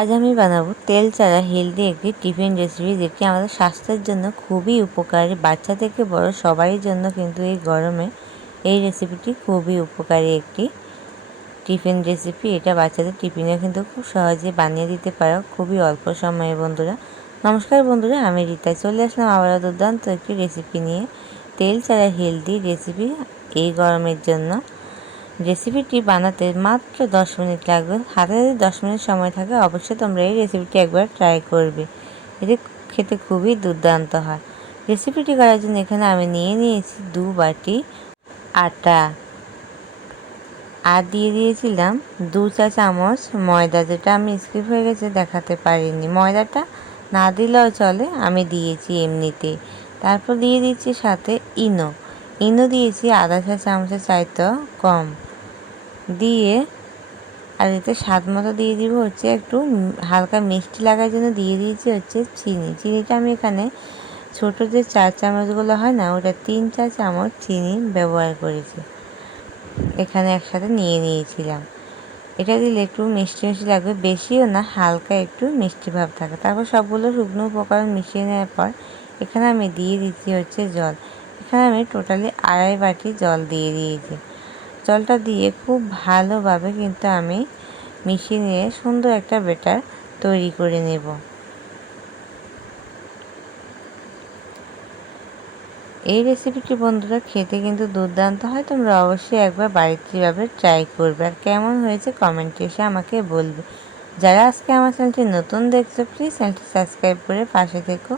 আজ আমি বানাবো তেল ছাড়া হেলদি একটি টিফিন রেসিপি, যেটি আমাদের স্বাস্থ্যের জন্য খুবই উপকারী। বাচ্চা থেকে বড় সবারই জন্য কিন্তু এই গরমে এই রেসিপিটি খুবই উপকারী একটি টিফিন রেসিপি। এটা বাচ্চাদের টিফিনে কিন্তু খুব সহজে বানিয়ে দিতে পারো খুবই অল্প সময়ে। বন্ধুরা নমস্কার, বন্ধুরা আমি রীতা চলে আসলাম আবারও দুর্দান্ত একটি রেসিপি নিয়ে। তেল ছাড়া হেলদি রেসিপি এই গরমের জন্য। রেসিপিটি বানাতে মাত্র 10 মিনিট লাগবে। হাতে যদি 10 মিনিট সময় থাকে অবশ্যই তোমরা এই রেসিপিটি একবার ট্রাই করবে। এটি খেতে খুবই দুর্দান্ত হয়। রেসিপিটি করার জন্য এখানে আমি নিয়েছি 2 বাটি আটা, আর দিয়ে দিয়েছিলাম 2 চা চামচ ময়দা, যেটা আমি স্কিপ হয়ে গেছে দেখাতে পারিনি। ময়দাটা না দিলেও চলে, আমি দিয়েছি এমনিতে। তারপর দিয়ে দিচ্ছি সাথে ইনো দিয়েছি আধা চা চামচের চাইতেও কম দিয়ে, আর এতে স্বাদ মতো দিয়ে দিব হচ্ছে একটু হালকা মিষ্টি লাগার জন্য দিয়ে দিয়েছি হচ্ছে চিনিটা আমি এখানে ছোটো যে 4 চামচগুলো হয় না, ওটা 3-4 চামচ চিনি ব্যবহার করেছি। এখানে একসাথে নিয়ে নিয়েছিলাম। এটা দিলে একটু মিষ্টি মিষ্টি লাগবে, বেশিও না, হালকা একটু মিষ্টি ভাব থাকে। তারপর সবগুলো শুকনো উপকরণ মিশিয়ে নেওয়ার পর এখানে আমি দিয়ে দিচ্ছি হচ্ছে জল। এখানে আমি টোটালি 2.5 বাটি জল দিয়ে দিয়েছি। জলটা দিয়ে খুব ভালোভাবে কিন্তু আমি মিশিয়ে নিয়ে সুন্দর একটা ব্যাটার তৈরি করে নেব। এই রেসিপিটি বন্ধুরা খেতে কিন্তু দুর্দান্ত হয়। তোমরা অবশ্যই একবার বাড়িতে এভাবে ট্রাই করবে, আর কেমন হয়েছে কমেন্টে এসে আমাকে বলবে। যারা আজকে আমার চ্যানেলটি নতুন দেখছো প্লিজ চ্যানেলটি সাবস্ক্রাইব করে পাশে থেকো,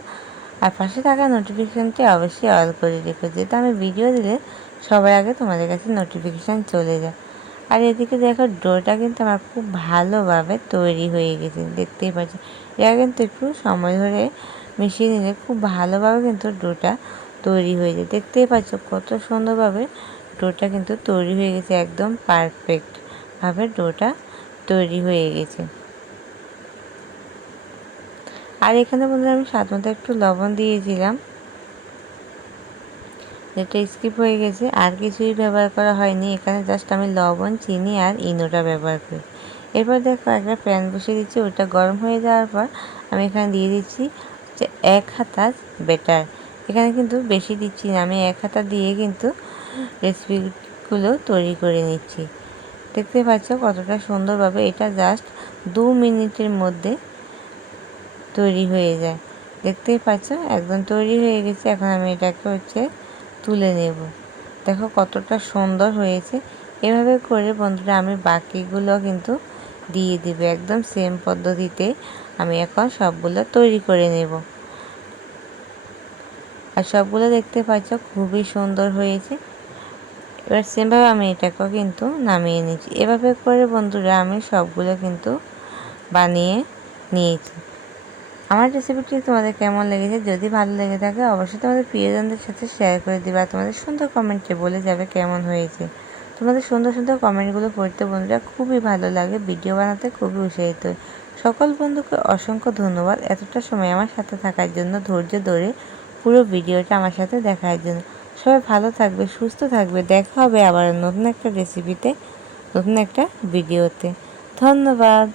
আর পাশে থাকা নোটিফিকেশানটি অবশ্যই অল করে রেখো, যেটা আমি ভিডিও দিলে সবার আগে তোমাদের কাছে নোটিফিকেশান চলে যায়। আর এদিকে দেখো ডোটা কিন্তু আমার খুব ভালোভাবে তৈরি হয়ে গেছে, দেখতেই পাচ্ছ। এটা কিন্তু একটু সময় ধরে মিশিয়ে নিলে খুব ভালোভাবে কিন্তু ডোটা তৈরি হয়ে যায়। দেখতেই পাচ্ছ কত সুন্দরভাবে ডোটা কিন্তু তৈরি হয়ে গেছে, একদম পারফেক্টভাবে ডোটা তৈরি হয়ে গেছে। আর এখানে বন্ধুরা আমি স্বাদ মতো একটু লবণ দিয়েছিলাম, যেটা স্কিপ হয়ে গেছে। আর কিছুই ব্যবহার করা হয়নি, এখানে জাস্ট আমি লবণ, চিনি আর ইনোটা ব্যবহার করি। এরপর দেখো একটা প্যান বসিয়ে দিচ্ছি, ওটা গরম হয়ে যাওয়ার পর আমি এখানে দিয়ে দিচ্ছি যে 1 হাতা ব্যাটার। এখানে কিন্তু বেশি দিচ্ছি না, আমি 1 হাতা দিয়ে কিন্তু রেসিপিগুলো তৈরি করে নিচ্ছি। দেখতে পাচ্ছ কতটা সুন্দরভাবে এটা জাস্ট 2 মিনিটের মধ্যে তৈরি হয়ে যায়। দেখতেই পাচ্ছ একদম তৈরি হয়ে গেছে। এখন আমি এটাকে হচ্ছে তুলে নেব। দেখো কতটা সুন্দর হয়েছে। এভাবে করে বন্ধুরা আমি বাকিগুলো কিন্তু দিয়ে দিব, একদম সেম পদ্ধতিতে আমি এখন সবগুলো তৈরি করে নেব। আর সবগুলো দেখতে পাচ্ছ খুবই সুন্দর হয়েছে। এবার সেমভাবে আমি এটাকেও কিন্তু নামিয়ে নিচ্ছি। এভাবে করে বন্ধুরা আমি সবগুলো কিন্তু বানিয়ে নিয়েছি। আমার রেসিপিটি তোমাদের কেমন লেগেছে? যদি ভালো লেগে থাকে অবশ্যই তোমাদের প্রিয়জনদের সাথে শেয়ার করে দিবে, আর তোমাদের সুন্দর কমেন্টে বলে যাবে কেমন হয়েছে। তোমাদের সুন্দর সুন্দর কমেন্টগুলো পড়তে বন্ধুরা খুবই ভালো লাগে, ভিডিও বানাতে খুবই উৎসাহিত। সকল বন্ধুকে অসংখ্য ধন্যবাদ এতটা সময় আমার সাথে থাকার জন্য, ধৈর্য ধরে পুরো ভিডিওটা আমার সাথে দেখার জন্য। সবাই ভালো থাকবে, সুস্থ থাকবে। দেখা হবে আবার নতুন একটা রেসিপিতে, নতুন একটা ভিডিওতে। ধন্যবাদ।